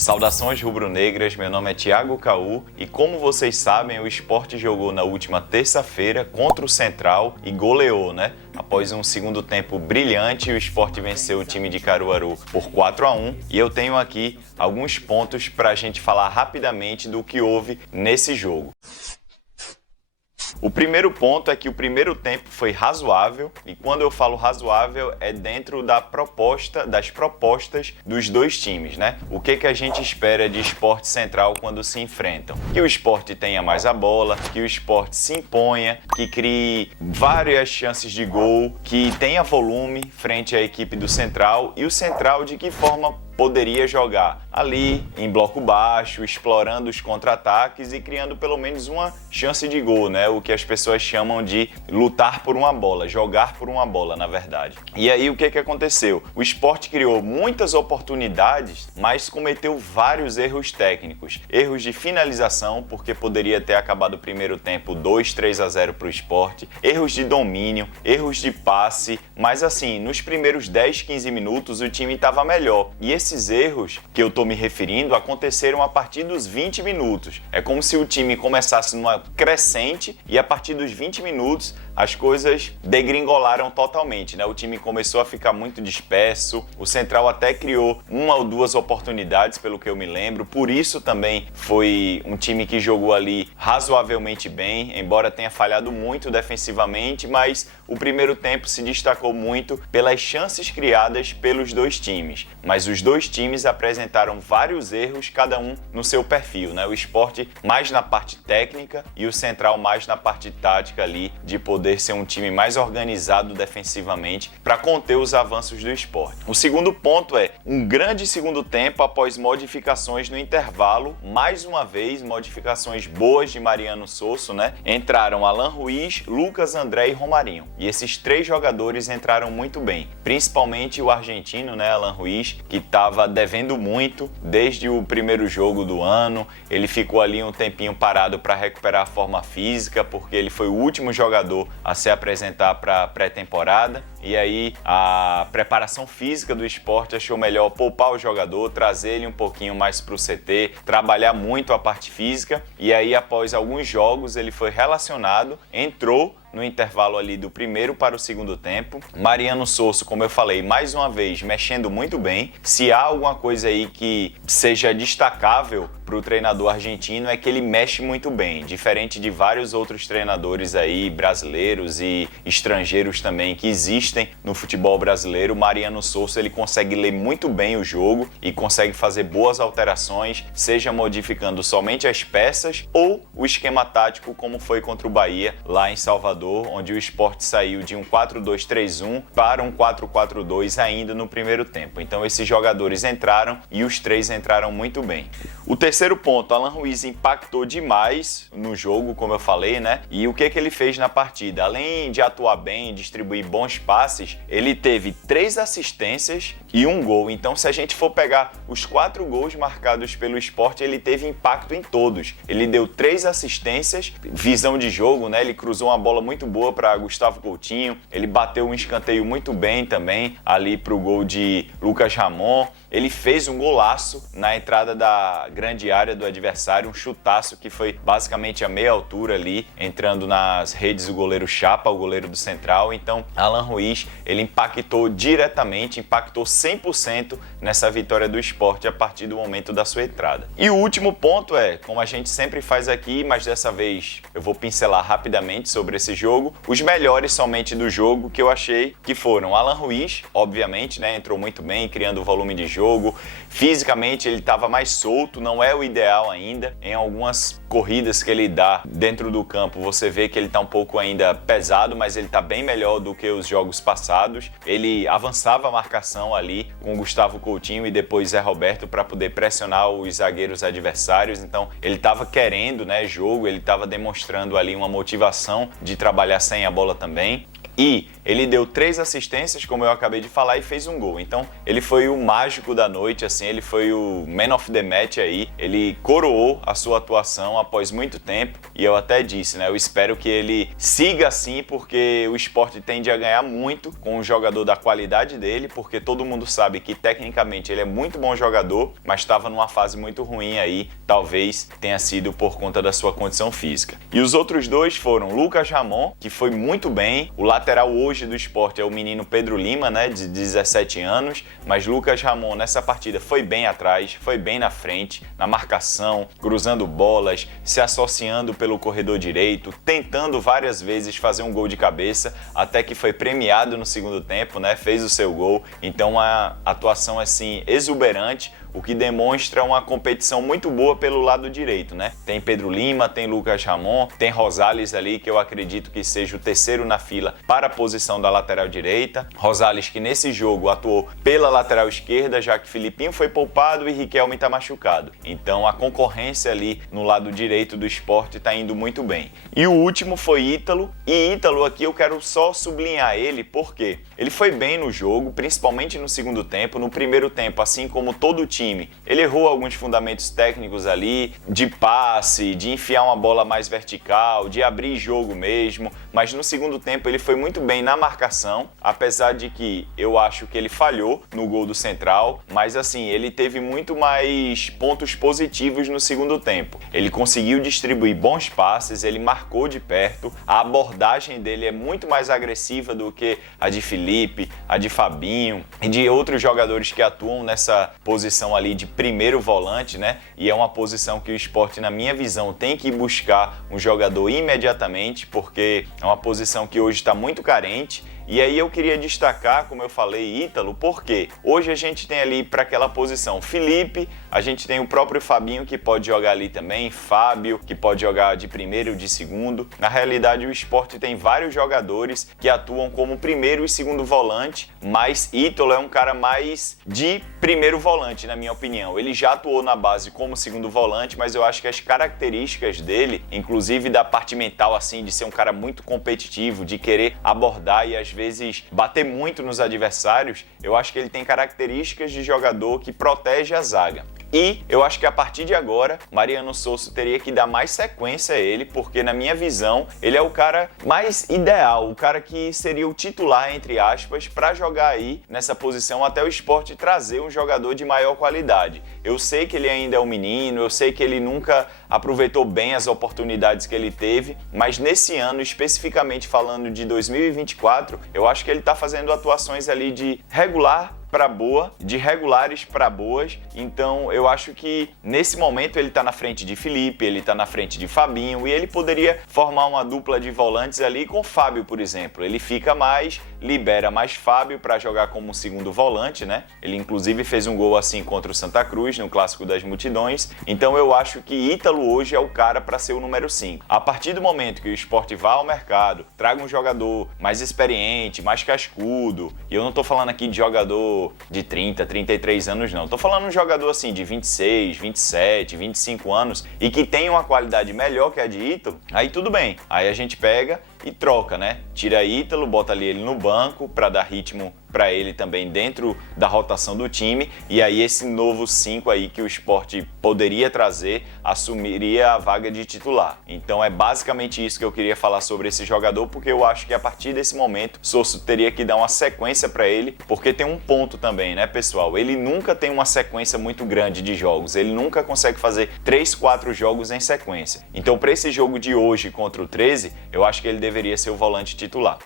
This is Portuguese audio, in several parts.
Saudações rubro-negras, meu nome é Thiago Caú e como vocês sabem, o Sport jogou na última terça-feira contra o Central e goleou, né? Após um segundo tempo brilhante, o Sport venceu o time de Caruaru por 4-1 e eu tenho aqui alguns pontos para a gente falar rapidamente do que houve nesse jogo. O primeiro ponto é que o primeiro tempo foi razoável, e quando eu falo razoável é dentro das propostas dos dois times, né? O que a gente espera de Sport Central quando se enfrentam? Que o Sport tenha mais a bola, que o Sport se imponha, que crie várias chances de gol, que tenha volume frente à equipe do Central, e o Central de que forma poderia jogar ali em bloco baixo, explorando os contra-ataques e criando pelo menos uma chance de gol, né? O que as pessoas chamam de lutar por uma bola, jogar por uma bola, na verdade. E aí o que aconteceu? O Sport criou muitas oportunidades, mas cometeu vários erros técnicos. Erros de finalização, porque poderia ter acabado o primeiro tempo 2-3-0 para o Sport. Erros de domínio, erros de passe, mas assim, nos primeiros 10, 15 minutos o time estava melhor. E esses erros que eu estou me referindo aconteceram a partir dos 20 minutos. É como se o time começasse numa crescente e a partir dos 20 minutos as coisas degringolaram totalmente, né? O time começou a ficar muito disperso, o Central até criou uma ou duas oportunidades, pelo que eu me lembro, por isso também foi um time que jogou ali razoavelmente bem, embora tenha falhado muito defensivamente, mas o primeiro tempo se destacou muito pelas chances criadas pelos dois times, mas os dois times apresentaram vários erros, cada um no seu perfil, né? O Sport mais na parte técnica e o Central mais na parte tática ali, de poder ser um time mais organizado defensivamente para conter os avanços do Sport. O segundo ponto é um grande segundo tempo após modificações no intervalo, mais uma vez modificações boas de Mariano Sosso, né? Entraram Alan Ruiz, Lucas André e Romarinho. E esses três jogadores entraram muito bem, principalmente o argentino, né, Alan Ruiz, que estava devendo muito desde o primeiro jogo do ano. Ele ficou ali um tempinho parado para recuperar a forma física, porque ele foi o último jogador a se apresentar para a pré-temporada, e aí a preparação física do Sport achou melhor poupar o jogador, trazer ele um pouquinho mais para o CT, trabalhar muito a parte física, e aí após alguns jogos ele foi relacionado, entrou no intervalo ali do primeiro para o segundo tempo. Mariano Sosso, como eu falei, mais uma vez mexendo muito bem. Se há alguma coisa aí que seja destacável para o treinador argentino é que ele mexe muito bem, diferente de vários outros treinadores aí brasileiros e estrangeiros também que existem no futebol brasileiro. Mariano Sosso, ele consegue ler muito bem o jogo e consegue fazer boas alterações, seja modificando somente as peças ou o esquema tático, como foi contra o Bahia lá em Salvador, onde o Sport saiu de um 4-2-3-1 para um 4-4-2 ainda no primeiro tempo. Então esses jogadores entraram e os três entraram muito bem. O terceiro ponto, Alan Ruiz impactou demais no jogo, como eu falei, né? E o que ele fez na partida? Além de atuar bem, distribuir bons passes, ele teve 3 assistências e 1 gol. Então, se a gente for pegar os 4 gols marcados pelo Sport, ele teve impacto em todos. Ele deu 3 assistências, visão de jogo, né? Ele cruzou uma bola muito boa para Gustavo Coutinho, ele bateu um escanteio muito bem também ali para o gol de Lucas Ramon. Ele fez um golaço na entrada da grande área do adversário, um chutaço que foi basicamente a meia altura ali, entrando nas redes do goleiro Chapa, o goleiro do Central. Então, Alan Ruiz, ele impactou diretamente, impactou 100% nessa vitória do Sport a partir do momento da sua entrada. E o último ponto é, como a gente sempre faz aqui, mas dessa vez eu vou pincelar rapidamente sobre esse jogo, os melhores somente do jogo que eu achei que foram Alan Ruiz, obviamente, né, entrou muito bem, criando volume de jogo. Fisicamente ele estava mais solto, não é o ideal ainda. Em algumas corridas que ele dá dentro do campo, você vê que ele está um pouco ainda pesado, mas ele está bem melhor do que os jogos passados. Ele avançava a marcação ali com Gustavo Coutinho e depois Zé Roberto para poder pressionar os zagueiros adversários. Então ele estava querendo, né, jogo, ele estava demonstrando ali uma motivação de trabalhar sem a bola também. E ele deu 3 assistências, como eu acabei de falar, e fez um gol. Então, ele foi o mágico da noite, assim, ele foi o man of the match aí, ele coroou a sua atuação após muito tempo, e eu até disse, né, eu espero que ele siga assim, porque o Sport tende a ganhar muito com um jogador da qualidade dele, porque todo mundo sabe que tecnicamente ele é muito bom jogador, mas estava numa fase muito ruim aí, talvez tenha sido por conta da sua condição física. E os outros dois foram Lucas Ramon, que foi muito bem, o lateral hoje do Sport é o menino Pedro Lima, né, de 17 anos, mas Lucas Ramon nessa partida foi bem atrás, foi bem na frente, na marcação, cruzando bolas, se associando pelo corredor direito, tentando várias vezes fazer um gol de cabeça, até que foi premiado no segundo tempo, né, fez o seu gol. Então a atuação assim exuberante, o que demonstra uma competição muito boa pelo lado direito, né? Tem Pedro Lima, tem Lucas Ramon, tem Rosales ali, que eu acredito que seja o terceiro na fila para a posição da lateral direita. Rosales que nesse jogo atuou pela lateral esquerda, já que Filipinho foi poupado e Riquelme está machucado. Então a concorrência ali no lado direito do Sport está indo muito bem. E o último foi Ítalo, e Ítalo aqui eu quero só sublinhar ele, porque ele foi bem no jogo, principalmente no segundo tempo. No primeiro tempo, assim como todo o time, ele errou alguns fundamentos técnicos ali, de passe, de enfiar uma bola mais vertical, de abrir jogo mesmo, mas no segundo tempo ele foi muito bem na marcação, apesar de que eu acho que ele falhou no gol do Central, mas assim, ele teve muito mais pontos positivos no segundo tempo. Ele conseguiu distribuir bons passes, ele marcou de perto, a abordagem dele é muito mais agressiva do que a de Felipe, a de Fabinho e de outros jogadores que atuam nessa posição ali de primeiro volante, né? E é uma posição que o Sport, na minha visão, tem que buscar um jogador imediatamente, porque é uma posição que hoje está muito carente. E aí eu queria destacar, como eu falei, Ítalo, porque hoje a gente tem ali para aquela posição Felipe, a gente tem o próprio Fabinho que pode jogar ali também, Fábio que pode jogar de primeiro ou de segundo. Na realidade o Sport tem vários jogadores que atuam como primeiro e segundo volante, mas Ítalo é um cara mais de primeiro volante, na minha opinião. Ele já atuou na base como segundo volante, mas eu acho que as características dele, inclusive da parte mental assim, de ser um cara muito competitivo, de querer abordar e às vezes bater muito nos adversários, eu acho que ele tem características de jogador que protege a zaga. E eu acho que a partir de agora, Mariano Souza teria que dar mais sequência a ele, porque na minha visão, ele é o cara mais ideal, o cara que seria o titular, entre aspas, para jogar aí nessa posição até o Sport trazer um jogador de maior qualidade. Eu sei que ele ainda é um menino, eu sei que ele nunca aproveitou bem as oportunidades que ele teve, mas nesse ano, especificamente falando de 2024, eu acho que ele está fazendo atuações ali de regular para boa, de regulares para boas. Então eu acho que nesse momento ele está na frente de Felipe, ele está na frente de Fabinho, e ele poderia formar uma dupla de volantes ali com Fábio, por exemplo. Ele fica mais, libera mais Fábio para jogar como segundo volante, né? Ele inclusive fez um gol assim contra o Santa Cruz no Clássico das Multidões. Então eu acho que Ítalo hoje é o cara para ser o número 5. A partir do momento que o Sport vá ao mercado, traga um jogador mais experiente, mais cascudo, e eu não tô falando aqui de jogador de 30, 33 anos não. Tô falando um jogador assim de 26, 27, 25 anos e que tem uma qualidade melhor que a de Ítalo, aí tudo bem. Aí a gente pega e troca, né? Tira Ítalo, bota ali ele no banco para dar ritmo para ele também dentro da rotação do time, e aí esse novo 5 aí que o Sport poderia trazer assumiria a vaga de titular. Então é basicamente isso que eu queria falar sobre esse jogador, porque eu acho que a partir desse momento Sosso teria que dar uma sequência para ele, porque tem um ponto também, né, pessoal? Ele nunca tem uma sequência muito grande de jogos, ele nunca consegue fazer 3, 4 jogos em sequência. Então para esse jogo de hoje contra o 13, eu acho que ele deveria ser o volante titular.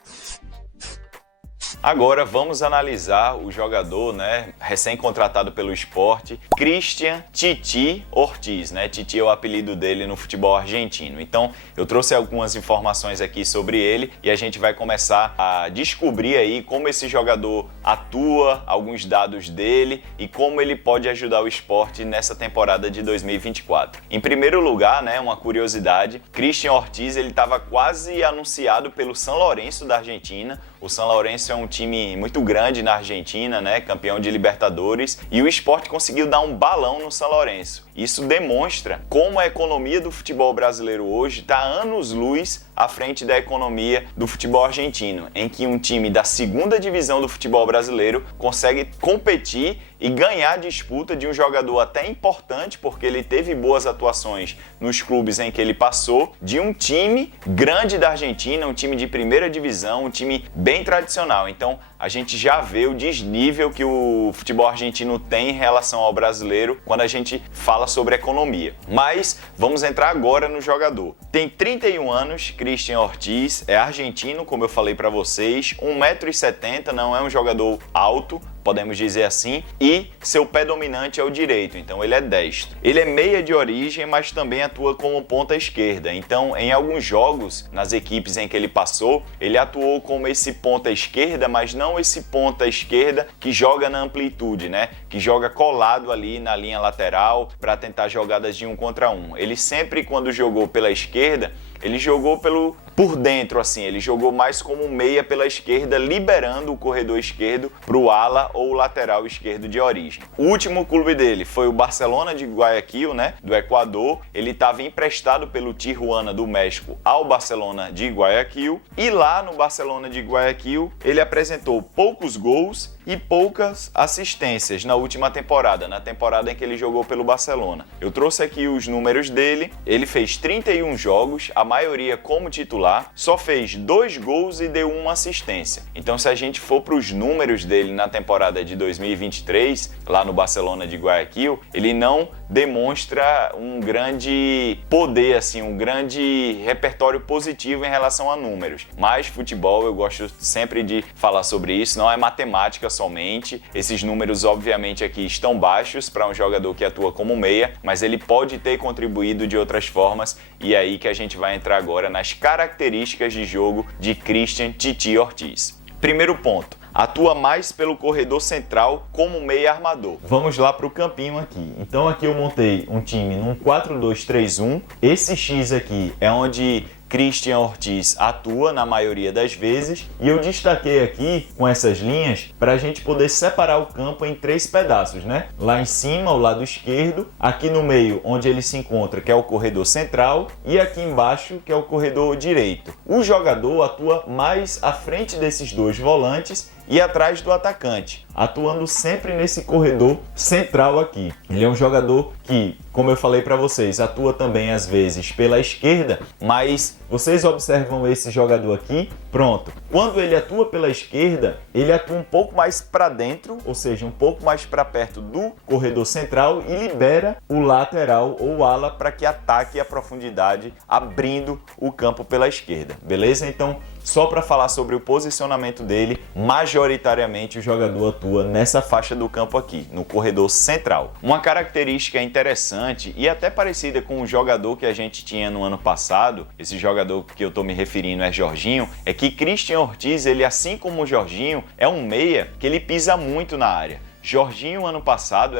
Agora vamos analisar o jogador, né, recém-contratado pelo Sport, Christian Titi Ortiz, né? Titi é o apelido dele no futebol argentino. Então eu trouxe algumas informações aqui sobre ele e a gente vai começar a descobrir aí como esse jogador atua, alguns dados dele e como ele pode ajudar o Sport nessa temporada de 2024. Em primeiro lugar, né, uma curiosidade, Christian Ortiz ele estava quase anunciado pelo San Lorenzo da Argentina. O San Lorenzo é um time muito grande na Argentina, né? Campeão de Libertadores, e o Sport conseguiu dar um balão no San Lorenzo. Isso demonstra como a economia do futebol brasileiro hoje está anos-luz à frente da economia do futebol argentino, em que um time da segunda divisão do futebol brasileiro consegue competir e ganhar a disputa de um jogador até importante, porque ele teve boas atuações nos clubes em que ele passou, de um time grande da Argentina, um time de primeira divisão, um time bem tradicional. Então, a gente já vê o desnível que o futebol argentino tem em relação ao brasileiro quando a gente fala sobre economia. Mas vamos entrar agora no jogador. Tem 31 anos, Christian Ortiz, é argentino, como eu falei para vocês, 1,70 m, não é um jogador alto, podemos dizer assim, e seu pé dominante é o direito, então ele é destro. Ele é meia de origem, mas também atua como ponta esquerda, então em alguns jogos, nas equipes em que ele passou, ele atuou como esse ponta esquerda, mas não esse ponta esquerda que joga na amplitude, né? Que joga colado ali na linha lateral para tentar jogadas de 1 contra 1. Ele sempre, quando jogou pela esquerda, ele jogou por dentro, assim, ele jogou mais como meia pela esquerda, liberando o corredor esquerdo para o ala ou lateral esquerdo de origem. O último clube dele foi o Barcelona de Guayaquil, né, do Equador. Ele estava emprestado pelo Tijuana do México ao Barcelona de Guayaquil, e lá no Barcelona de Guayaquil ele apresentou poucos gols e poucas assistências na última temporada, na temporada em que ele jogou pelo Barcelona. Eu trouxe aqui os números dele. Ele fez 31 jogos, a maioria como titular, só fez 2 gols e deu 1 assistência. Então, se a gente for para os números dele na temporada de 2023, lá no Barcelona de Guayaquil, ele não demonstra um grande poder, assim, um grande repertório positivo em relação a números. Mas futebol, eu gosto sempre de falar sobre isso, não é matemática somente. Esses números, obviamente, aqui estão baixos para um jogador que atua como meia, mas ele pode ter contribuído de outras formas, e é aí que a gente vai entrar agora nas características de jogo de Christian Titi Ortiz. Primeiro ponto, atua mais pelo corredor central como meia armador. Vamos lá para o campinho aqui. Então aqui eu montei um time num 4-2-3-1. Esse X aqui é onde Christian Ortiz atua na maioria das vezes, e eu destaquei aqui com essas linhas para a gente poder separar o campo em 3 pedaços, né? Lá em cima, o lado esquerdo, aqui no meio, onde ele se encontra, que é o corredor central, e aqui embaixo, que é o corredor direito. O jogador atua mais à frente desses 2 volantes e atrás do atacante, atuando sempre nesse corredor central aqui. Ele é um jogador que, como eu falei para vocês, atua também às vezes pela esquerda, mas vocês observam esse jogador aqui, pronto. Quando ele atua pela esquerda, ele atua um pouco mais para dentro, ou seja, um pouco mais para perto do corredor central, e libera o lateral ou ala para que ataque a profundidade, abrindo o campo pela esquerda, beleza? Então, só para falar sobre o posicionamento dele, majoritariamente o jogador atua nessa faixa do campo aqui, no corredor central. Uma característica interessante e até parecida com o jogador que a gente tinha no ano passado, esse jogador que eu estou me referindo é Jorginho, é que Christian Ortiz, ele, assim como o Jorginho, é um meia que ele pisa muito na área. Jorginho, ano passado,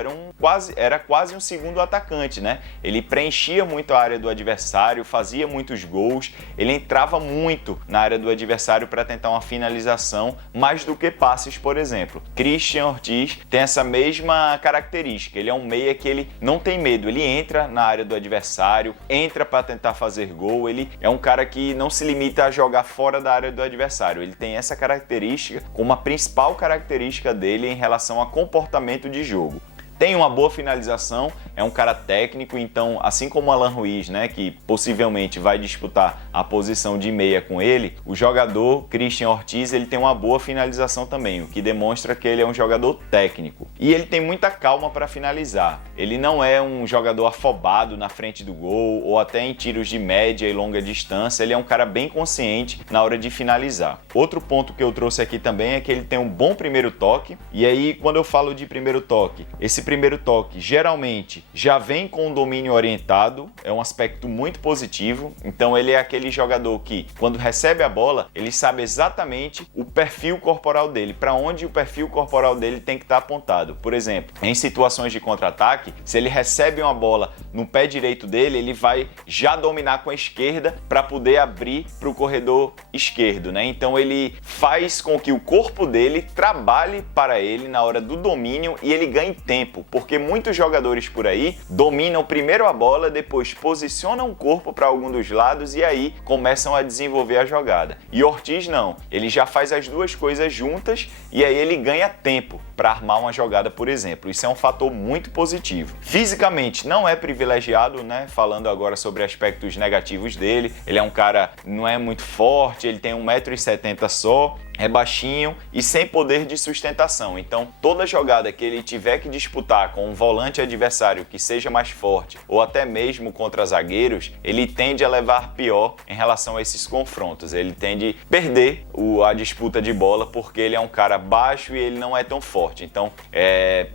era quase um segundo atacante, né? Ele preenchia muito a área do adversário, fazia muitos gols, ele entrava muito na área do adversário para tentar uma finalização, mais do que passes, por exemplo. Christian Ortiz tem essa mesma característica, ele é um meia que ele não tem medo, ele entra na área do adversário, entra para tentar fazer gol, ele é um cara que não se limita a jogar fora da área do adversário, ele tem essa característica como a principal característica dele em relação a comportamento de jogo. Tem uma boa finalização, é um cara técnico, então, assim como o Alan Ruiz, né, que possivelmente vai disputar a posição de meia com ele, o jogador Christian Ortiz, ele tem uma boa finalização também, o que demonstra que ele é um jogador técnico. E ele tem muita calma para finalizar. Ele não é um jogador afobado na frente do gol ou até em tiros de média e longa distância, ele é um cara bem consciente na hora de finalizar. Outro ponto que eu trouxe aqui também é que ele tem um bom primeiro toque, e aí quando eu falo de primeiro toque, esse primeiro toque geralmente já vem com o domínio orientado, é um aspecto muito positivo, então ele é aquele jogador que, quando recebe a bola, ele sabe exatamente o perfil corporal dele, para onde o perfil corporal dele tem que estar apontado. Por exemplo, em situações de contra-ataque, se ele recebe uma bola no pé direito dele, ele vai já dominar com a esquerda para poder abrir para o corredor esquerdo, né? Então ele faz com que o corpo dele trabalhe para ele na hora do domínio e ele ganhe tempo, porque muitos jogadores por aí ali, dominam primeiro a bola, depois posicionam o corpo para algum dos lados e aí começam a desenvolver a jogada. E Ortiz não, ele já faz as duas coisas juntas e aí ele ganha tempo para armar uma jogada, por exemplo. Isso é um fator muito positivo. Fisicamente não é privilegiado, né? Falando agora sobre aspectos negativos dele, ele é um cara, não é muito forte, ele tem 1,70 m só, é baixinho e sem poder de sustentação. Então, toda jogada que ele tiver que disputar com um volante adversário que seja mais forte ou até mesmo contra zagueiros, ele tende a levar pior em relação a esses confrontos. Ele tende a perder a disputa de bola porque ele é um cara baixo e ele não é tão forte.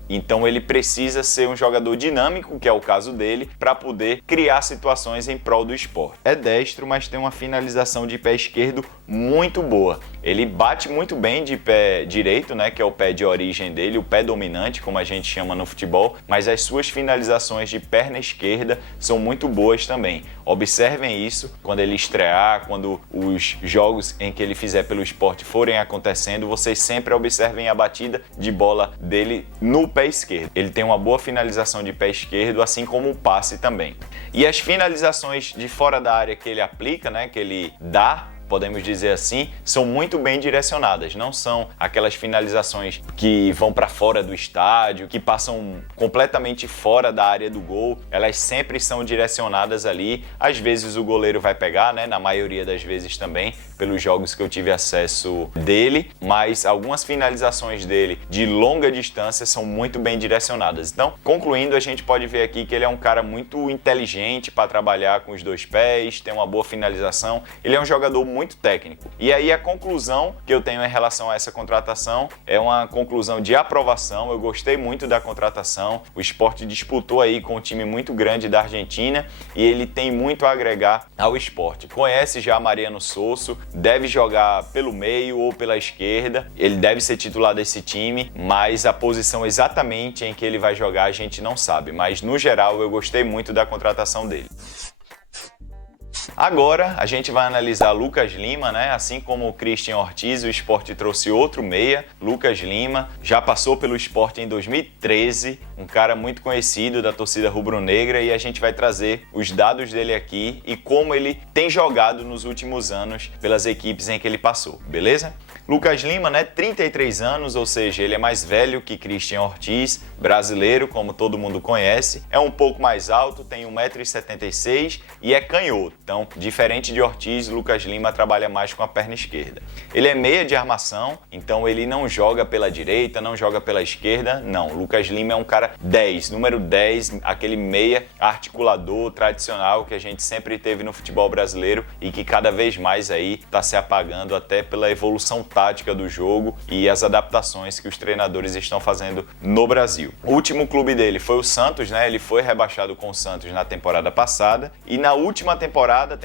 Então ele precisa ser um jogador dinâmico, que é o caso dele, para poder criar situações em prol do esporte. É destro, mas tem uma finalização de pé esquerdo muito boa. Ele bate muito bem de pé direito, né, que é o pé de origem dele, o pé dominante, como a gente chama no futebol, mas as suas finalizações de perna esquerda são muito boas também. Observem isso quando ele estrear, quando os jogos em que ele fizer pelo esporte forem acontecendo, vocês sempre observem a batida de bola dele no pé esquerdo. Ele tem uma boa finalização de pé esquerdo, assim como o passe também. E as finalizações de fora da área que ele aplica, né, que ele dá, podemos dizer assim, são muito bem direcionadas. Não são aquelas finalizações que vão para fora do estádio, que passam completamente fora da área do gol. Elas sempre são direcionadas ali. Às vezes o goleiro vai pegar, né? Na maioria das vezes também, pelos jogos que eu tive acesso dele. Mas algumas finalizações dele de longa distância são muito bem direcionadas. Então, concluindo, a gente pode ver aqui que ele é um cara muito inteligente para trabalhar com os dois pés, tem uma boa finalização. Ele é um jogador muito técnico. E aí a conclusão que eu tenho em relação a essa contratação é uma conclusão de aprovação. Eu gostei muito da contratação. O Sport disputou aí com um time muito grande da Argentina e ele tem muito a agregar ao Sport. Conhece já Mariano Sosso, deve jogar pelo meio ou pela esquerda. Ele deve ser titular desse time, mas a posição exatamente em que ele vai jogar a gente não sabe. Mas no geral eu gostei muito da contratação dele. Agora a gente vai analisar Lucas Lima, né? Assim como o Christian Ortiz, o Sport trouxe outro meia, Lucas Lima, já passou pelo Sport em 2013, um cara muito conhecido da torcida rubro-negra, e a gente vai trazer os dados dele aqui e como ele tem jogado nos últimos anos pelas equipes em que ele passou, beleza? Lucas Lima, né, 33 anos, ou seja, ele é mais velho que Christian Ortiz, brasileiro, como todo mundo conhece, é um pouco mais alto, tem 1,76 m e é canhoto. Então, diferente de Ortiz, Lucas Lima trabalha mais com a perna esquerda. Ele é meia de armação, então ele não joga pela direita, não joga pela esquerda, não. Lucas Lima é um cara 10, número 10, aquele meia articulador tradicional que a gente sempre teve no futebol brasileiro e que cada vez mais aí está se apagando até pela evolução tática do jogo e as adaptações que os treinadores estão fazendo no Brasil. O último clube dele foi o Santos, né? Ele foi rebaixado com o Santos na temporada passada e na última temporada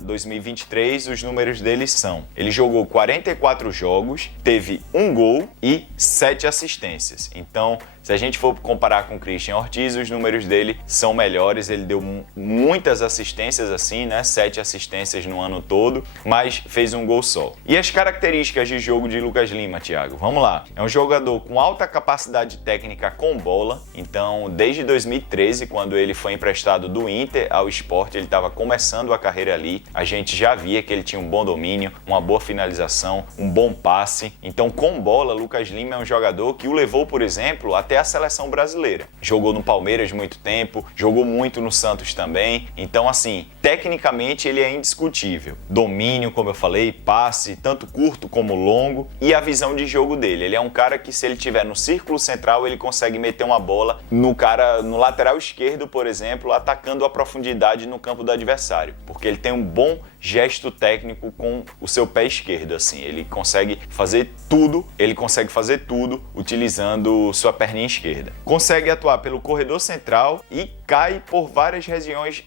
2023, os números dele são: ele jogou 44 jogos, teve 1 gol e 7 assistências. Então, se a gente for comparar com o Christian Ortiz, os números dele são melhores. Ele deu muitas assistências assim, né? 7 assistências no ano todo, mas fez 1 gol só. E as características de jogo de Lucas Lima, Thiago? Vamos lá. É um jogador com alta capacidade técnica com bola. Então, desde 2013, quando ele foi emprestado do Inter ao Sport, ele estava começando a carreira ali. A gente já via que ele tinha um bom domínio, uma boa finalização, um bom passe. Então, com bola, Lucas Lima é um jogador que o levou, por exemplo, até a seleção brasileira. Jogou no Palmeiras muito tempo, jogou muito no Santos também. Então, assim, tecnicamente ele é indiscutível. Domínio, como eu falei, passe, tanto curto como longo, e a visão de jogo dele. Ele é um cara que, se ele estiver no círculo central, ele consegue meter uma bola no lateral esquerdo, por exemplo, atacando a profundidade no campo do adversário, porque ele tem um bom gesto técnico com o seu pé esquerdo, assim. Ele consegue fazer tudo utilizando sua perninha esquerda. Consegue atuar pelo corredor central e cai por várias regiões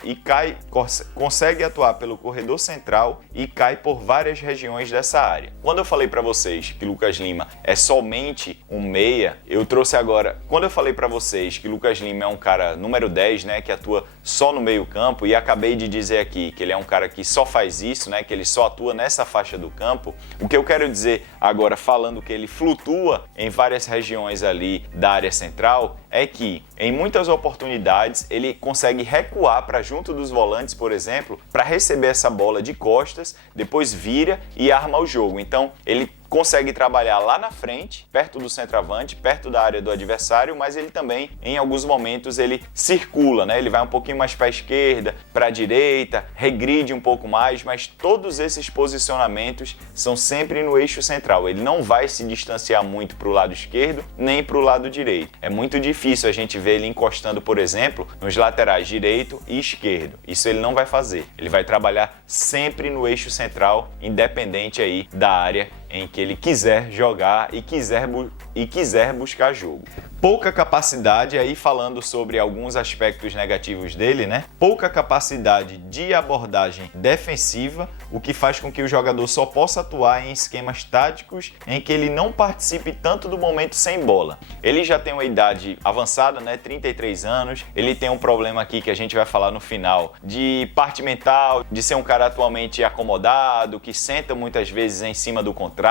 consegue atuar pelo corredor central e cai por várias regiões dessa área. Quando eu falei para vocês que Lucas Lima é somente um meia, eu trouxe agora, quando eu falei para vocês que Lucas Lima é um cara número 10, né, que atua só no meio-campo, e acabei de dizer aqui que ele é um cara que só faz faz isso, né, que ele só atua nessa faixa do campo, o que eu quero dizer agora, falando que ele flutua em várias regiões ali da área central, é que em muitas oportunidades ele consegue recuar para junto dos volantes, por exemplo, para receber essa bola de costas, depois vira e arma o jogo. Então ele consegue trabalhar lá na frente, perto do centroavante, perto da área do adversário, mas ele também, em alguns momentos, ele circula, né? Ele vai um pouquinho mais para a esquerda, para a direita, regride um pouco mais, mas todos esses posicionamentos são sempre no eixo central. Ele não vai se distanciar muito para o lado esquerdo, nem para o lado direito. É muito difícil a gente ver ele encostando, por exemplo, nos laterais direito e esquerdo. Isso ele não vai fazer. Ele vai trabalhar sempre no eixo central, independente aí da área em que ele quiser jogar e quiser buscar jogo. Pouca capacidade, aí falando sobre alguns aspectos negativos dele, né? Pouca capacidade de abordagem defensiva, o que faz com que o jogador só possa atuar em esquemas táticos em que ele não participe tanto do momento sem bola. Ele já tem uma idade avançada, né? 33 anos, ele tem um problema aqui que a gente vai falar no final, de parte mental, de ser um cara atualmente acomodado, que senta muitas vezes em cima do contrato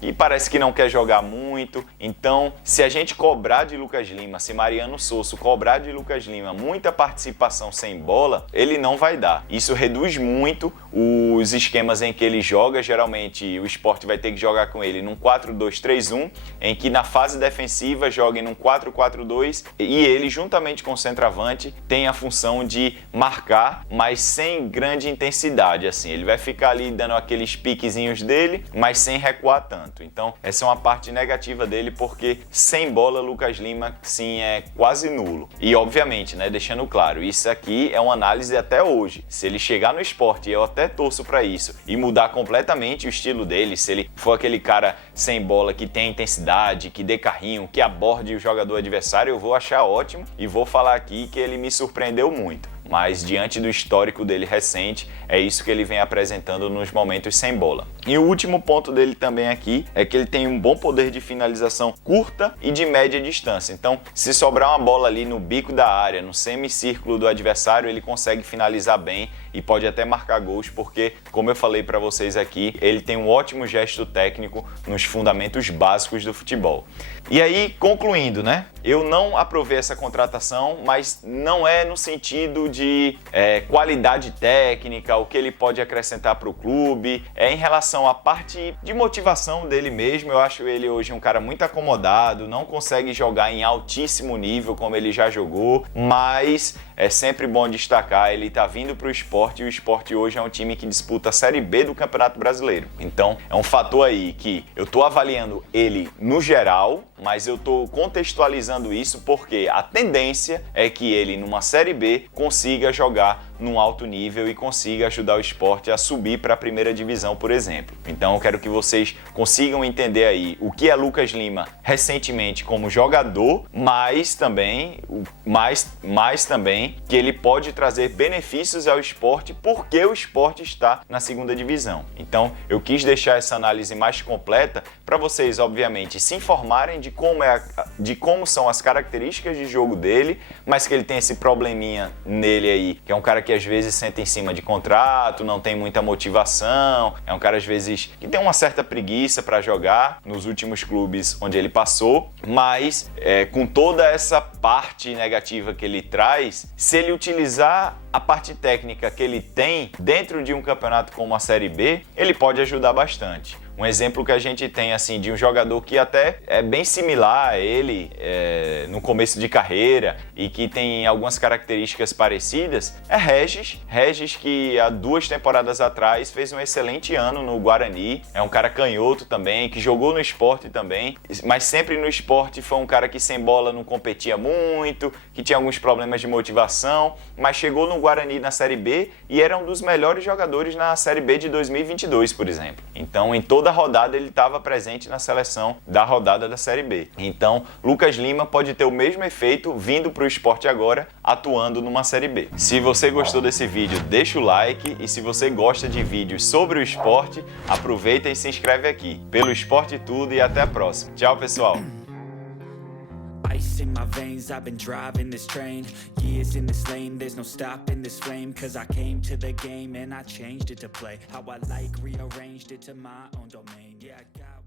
e parece que não quer jogar muito. Então, se a gente cobrar de Lucas Lima, se Mariano Sosso cobrar de Lucas Lima muita participação sem bola, ele não vai dar. Isso reduz muito os esquemas em que ele joga. Geralmente o Sport vai ter que jogar com ele num 4-2-3-1, em que na fase defensiva joga num 4-4-2 e ele, juntamente com o centroavante, tem a função de marcar, mas sem grande intensidade, assim. Ele vai ficar ali dando aqueles piquezinhos dele, mas sem recuar tanto. Então, essa é uma parte negativa dele, porque sem bola, Lucas Lima, sim, é quase nulo. E, obviamente, né, deixando claro, isso aqui é uma análise até hoje. Se ele chegar no Sport, e eu até torço para isso, e mudar completamente o estilo dele, se ele for aquele cara sem bola que tem intensidade, que dê carrinho, que aborde o jogador adversário, eu vou achar ótimo e vou falar aqui que ele me surpreendeu muito. Mas diante do histórico dele recente, é isso que ele vem apresentando nos momentos sem bola. E o último ponto dele também aqui é que ele tem um bom poder de finalização curta e de média distância. Então, se sobrar uma bola ali no bico da área, no semicírculo do adversário, ele consegue finalizar bem e pode até marcar gols, porque, como eu falei para vocês aqui, ele tem um ótimo gesto técnico nos fundamentos básicos do futebol. E aí, concluindo, né? Eu não aprovei essa contratação, mas não é no sentido de qualidade técnica, o que ele pode acrescentar para o clube, em relação à parte de motivação dele mesmo. Eu acho ele hoje um cara muito acomodado, não consegue jogar em altíssimo nível como ele já jogou, mas é sempre bom destacar, ele está vindo para o Sport e o Sport hoje é um time que disputa a Série B do Campeonato Brasileiro. Então, é um fator aí que eu estou avaliando ele no geral, mas eu estou contextualizando isso porque a tendência é que ele, numa Série B, consiga jogar num alto nível e consiga ajudar o Sport a subir para a primeira divisão, por exemplo. Então eu quero que vocês consigam entender aí o que é Lucas Lima recentemente como jogador, mas também que ele pode trazer benefícios ao Sport porque o Sport está na segunda divisão. Então eu quis deixar essa análise mais completa para vocês, obviamente, se informarem de como são as características de jogo dele, mas que ele tem esse probleminha nele aí, que é um cara que às vezes senta em cima de contrato, não tem muita motivação, é um cara às vezes que tem uma certa preguiça para jogar nos últimos clubes onde ele passou, mas com toda essa parte negativa que ele traz, se ele utilizar a parte técnica que ele tem dentro de um campeonato como a Série B, ele pode ajudar bastante. Um exemplo que a gente tem assim de um jogador que até é bem similar a ele no começo de carreira e que tem algumas características parecidas é Regis. Regis, que há 2 temporadas atrás fez um excelente ano no Guarani. É um cara canhoto também, que jogou no Sport também, mas sempre no Sport foi um cara que sem bola não competia muito, que tinha alguns problemas de motivação, mas chegou no Guarani na Série B e era um dos melhores jogadores na Série B de 2022, por exemplo. Então, em toda a rodada ele estava presente na seleção da rodada da Série B. Então, Lucas Lima pode ter o mesmo efeito vindo para o Sport agora, atuando numa Série B. Se você gostou desse vídeo, deixa o like, e se você gosta de vídeos sobre o Sport, aproveita e se inscreve aqui. Pelo Sport Tudo, e até a próxima. Tchau, pessoal! ice in my veins, I've been driving this train. Years in this lane, there's no stopping this flame. Cause I came to the game and I changed it to play how I like, rearranged it to my own domain. Yeah, I got